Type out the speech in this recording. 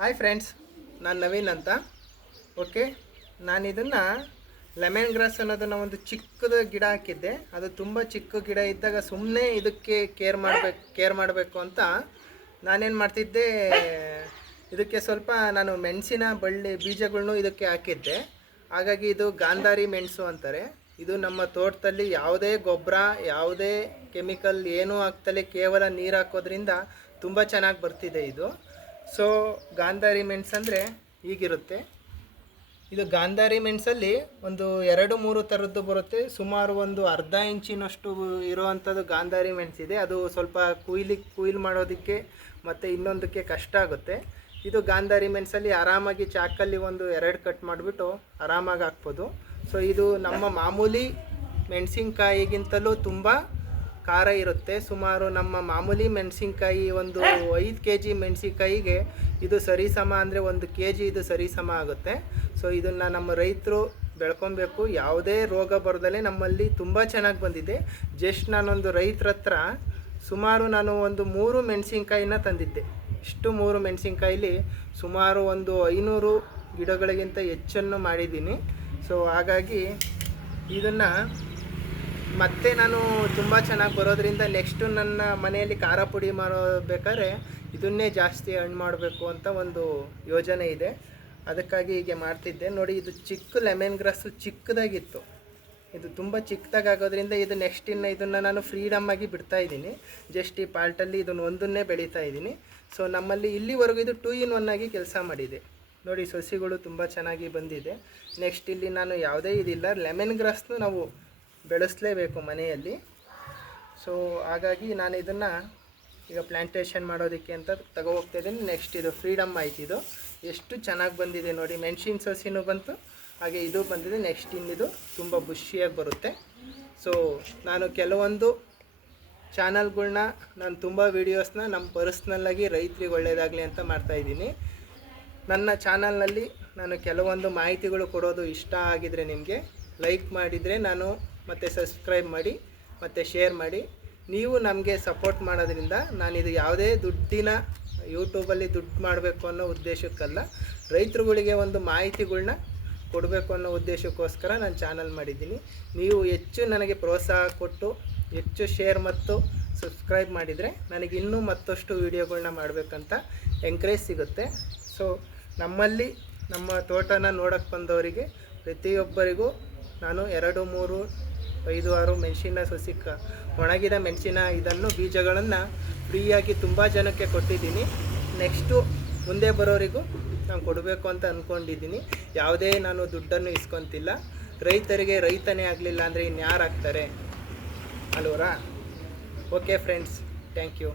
Hi friends, ನಾನು ನವೀನ್ ಅಂತ. Okay, ನಾನು ಇದನ್ನು ಲೆಮನ್ ಗ್ರಾಸ್ ಅನ್ನೋದನ್ನು ಒಂದು ಚಿಕ್ಕದ ಗಿಡ ಹಾಕಿದ್ದೆ. ಅದು ತುಂಬ ಚಿಕ್ಕ ಗಿಡ ಇದ್ದಾಗ ಸುಮ್ಮನೆ ಇದಕ್ಕೆ ಕೇರ್ ಮಾಡಬೇಕು ಅಂತ ನಾನೇನು ಮಾಡ್ತಿದ್ದೆ, ಇದಕ್ಕೆ ಸ್ವಲ್ಪ ನಾನು ಮೆಣಸಿನ ಬಳ್ಳಿ ಬೀಜಗಳ್ನು ಇದಕ್ಕೆ ಹಾಕಿದ್ದೆ. ಹಾಗಾಗಿ ಇದು ಗಾಂಧಾರಿ ಮೆಣಸು ಅಂತಾರೆ. ಇದು ನಮ್ಮ ತೋಟದಲ್ಲಿ ಯಾವುದೇ ಗೊಬ್ಬರ, ಯಾವುದೇ ಕೆಮಿಕಲ್ ಏನೂ ಹಾಕ್ತಲೇ ಕೇವಲ ನೀರು ಹಾಕೋದ್ರಿಂದ ತುಂಬ ಚೆನ್ನಾಗಿ ಬರ್ತಿದೆ ಇದು. ಸೊ ಗಾಂಧಾರಿ ಮೆಣಸು ಅಂದರೆ ಹೀಗಿರುತ್ತೆ. ಇದು ಗಾಂಧಾರಿ ಮೆಣಸಲ್ಲಿ ಒಂದು 2-3 ಥರದ್ದು ಬರುತ್ತೆ. ಸುಮಾರು ಒಂದು ಅರ್ಧ ಇಂಚಿನಷ್ಟು ಇರುವಂಥದ್ದು ಗಾಂಧಾರಿ ಮೆಣಸಿದೆ. ಅದು ಸ್ವಲ್ಪ ಕುಯ್ಲು ಮಾಡೋದಕ್ಕೆ ಮತ್ತು ಇನ್ನೊಂದಕ್ಕೆ ಕಷ್ಟ ಆಗುತ್ತೆ. ಇದು ಗಾಂಧಾರಿ ಮೆಣಸಲ್ಲಿ ಆರಾಮಾಗಿ ಚಾಕಲ್ಲಿ ಒಂದು 2 ಕಟ್ ಮಾಡಿಬಿಟ್ಟು ಆರಾಮಾಗಿ ಹಾಕ್ಬೋದು. ಸೊ ಇದು ನಮ್ಮ ಮಾಮೂಲಿ ಮೆಣಸಿನ್ಕಾಯಿಗಿಂತಲೂ ತುಂಬ ಖಾರ ಇರುತ್ತೆ. ಸುಮಾರು ನಮ್ಮ ಮಾಮೂಲಿ ಮೆಣಸಿನ್ಕಾಯಿ ಒಂದು 5 kg ಮೆಣಸಿನ್ಕಾಯಿಗೆ ಇದು ಸರಿಸಮ, ಅಂದರೆ 1 kg ಇದು ಸರಿಸಮ ಆಗುತ್ತೆ. ಸೊ ಇದನ್ನು ನಮ್ಮ ರೈತರು ಬೆಳ್ಕೊಬೇಕು, ಯಾವುದೇ ರೋಗ ಬರದಲ್ಲೇ. ನಮ್ಮಲ್ಲಿ ತುಂಬ ಚೆನ್ನಾಗಿ ಬಂದಿದೆ. ಜಸ್ಟ್ ನಾನೊಂದು ರೈತರ ಹತ್ರ ಸುಮಾರು ನಾನು ಒಂದು 3 ಮೆಣಸಿನ್ಕಾಯಿನ ತಂದಿದ್ದೆ. ಇಷ್ಟು 3 ಮೆಣಸಿನ್ಕಾಯಿಲಿ ಸುಮಾರು ಒಂದು 500 ಗಿಡಗಳಿಗಿಂತ ಹೆಚ್ಚನ್ನು ಮಾಡಿದ್ದೀನಿ. ಸೊ ಹಾಗಾಗಿ ಇದನ್ನು ಮತ್ತೆ ನಾನು ತುಂಬ ಚೆನ್ನಾಗಿ ಬರೋದ್ರಿಂದ ನೆಕ್ಸ್ಟು ನನ್ನ ಮನೆಯಲ್ಲಿ ಖಾರ ಪುಡಿ ಮಾಡಬೇಕಾದ್ರೆ ಇದನ್ನೇ ಜಾಸ್ತಿ ಹಣ್ಣು ಮಾಡಬೇಕು ಅಂತ ಒಂದು ಯೋಜನೆ ಇದೆ. ಅದಕ್ಕಾಗಿ ಹೀಗೆ ಮಾಡ್ತಿದ್ದೆ. ನೋಡಿ, ಇದು ಚಿಕ್ಕ ಲೆಮನ್ ಗ್ರಾಸು ಚಿಕ್ಕದಾಗಿತ್ತು. ಇದು ತುಂಬ ಚಿಕ್ಕದಾಗೋದ್ರಿಂದ ಇದು ನೆಕ್ಸ್ಟ್ ಇದನ್ನು ನಾನು ಫ್ರೀಡಮ್ಮಾಗಿ ಬಿಡ್ತಾಯಿದ್ದೀನಿ. ಜಸ್ಟ್ ಈ ಪಾಲ್ಟಲ್ಲಿ ಇದನ್ನು ಒಂದನ್ನೇ ಬೆಳೀತಾ ಇದ್ದೀನಿ. ಸೊ ನಮ್ಮಲ್ಲಿ ಇಲ್ಲಿವರೆಗೂ ಇದು 2 in 1 ಆಗಿ ಕೆಲಸ ಮಾಡಿದೆ. ನೋಡಿ, ಸಸಿಗಳು ತುಂಬ ಚೆನ್ನಾಗಿ ಬಂದಿದೆ. ನೆಕ್ಸ್ಟ್ ಇಲ್ಲಿ ನಾನು ಯಾವುದೇ ಇದಿಲ್ಲ, ಲೆಮನ್ ಗ್ರಾಸ್ನು ನಾವು ಬೆಳೆಸಲೇಬೇಕು ಮನೆಯಲ್ಲಿ. ಸೊ ಹಾಗಾಗಿ ನಾನು ಇದನ್ನು ಈಗ ಪ್ಲ್ಯಾಂಟೇಷನ್ ಮಾಡೋದಕ್ಕೆ ಅಂತ ಹೋಗ್ತಾಯಿದ್ದೀನಿ. ನೆಕ್ಸ್ಟ್ ಇದು ಫ್ರೀಡಮ್ ಆಯ್ತು. ಇದು ಎಷ್ಟು ಚೆನ್ನಾಗಿ ಬಂದಿದೆ ನೋಡಿ, ಮೆಣಸಿನ ಸಸಿನೂ ಬಂತು, ಹಾಗೆ ಇದು ಬಂದಿದೆ. ನೆಕ್ಸ್ಟ್ ಇನ್ನಿದು ತುಂಬ ಬುಷಿಯಾಗಿ ಬರುತ್ತೆ. ಸೊ ನಾನು ಕೆಲವೊಂದು ಚಾನಲ್ಗಳ್ನ, ನಾನು ತುಂಬ ವೀಡಿಯೋಸ್ನ ನಮ್ಮ ಪರ್ಸ್ನಲ್ಲಾಗಿ ರೈತರಿಗೆ ಒಳ್ಳೆಯದಾಗಲಿ ಅಂತ ಮಾಡ್ತಾಯಿದ್ದೀನಿ. ನನ್ನ ಚಾನಲ್ನಲ್ಲಿ ನಾನು ಕೆಲವೊಂದು ಮಾಹಿತಿಗಳು ಕೊಡೋದು ಇಷ್ಟ ಆಗಿದರೆ ನಿಮಗೆ ಲೈಕ್ ಮಾಡಿದರೆ ಮತ್ತು ಸಬ್ಸ್ಕ್ರೈಬ್ ಮಾಡಿ ಮತ್ತು ಶೇರ್ ಮಾಡಿ. ನೀವು ನಮಗೆ ಸಪೋರ್ಟ್ ಮಾಡೋದ್ರಿಂದ ನಾನಿದು ಯಾವುದೇ ಯೂಟ್ಯೂಬಲ್ಲಿ ದುಡ್ಡು ಮಾಡಬೇಕು ಅನ್ನೋ ಉದ್ದೇಶಕ್ಕಲ್ಲ, ರೈತರುಗಳಿಗೆ ಒಂದು ಮಾಹಿತಿಗಳ್ನ ಕೊಡಬೇಕು ಅನ್ನೋ ಉದ್ದೇಶಕ್ಕೋಸ್ಕರ ನಾನು ಚಾನಲ್ ಮಾಡಿದ್ದೀನಿ. ನೀವು ಹೆಚ್ಚು ನನಗೆ ಪ್ರೋತ್ಸಾಹ ಕೊಟ್ಟು ಹೆಚ್ಚು ಶೇರ್ ಮತ್ತು ಸಬ್ಸ್ಕ್ರೈಬ್ ಮಾಡಿದರೆ ನನಗೆ ಇನ್ನೂ ಮತ್ತಷ್ಟು ವೀಡಿಯೋಗಳ್ನ ಮಾಡಬೇಕಂತ ಎಂಕರೇಜ್ ಸಿಗುತ್ತೆ. ಸೊ ನಮ್ಮಲ್ಲಿ ನಮ್ಮ ತೋಟನ ನೋಡೋಕ್ಕೆ ಬಂದವರಿಗೆ ಪ್ರತಿಯೊಬ್ಬರಿಗೂ ನಾನು 2, 3, 5, 6 ಮೆಣಸಿನ ಸಸಿ ಒಣಗಿದ ಮೆಣಸಿನ ಬೀಜಗಳನ್ನು ಫ್ರೀಯಾಗಿ ತುಂಬ ಜನಕ್ಕೆ ಕೊಟ್ಟಿದ್ದೀನಿ. ನೆಕ್ಸ್ಟು ಮುಂದೆ ಬರೋರಿಗೂ ನಾನು ಕೊಡಬೇಕು ಅಂತ ಅಂದ್ಕೊಂಡಿದ್ದೀನಿ. ಯಾವುದೇ ನಾನು ದುಡ್ಡನ್ನು ಇಸ್ಕೊತಿಲ್ಲ. ರೈತರಿಗೆ ರೈತನೇ ಆಗಲಿಲ್ಲ ಅಂದರೆ ಇನ್ಯಾರು ಆಗ್ತಾರೆ ಅಲ್ವರಾ? Okay friends, thank you.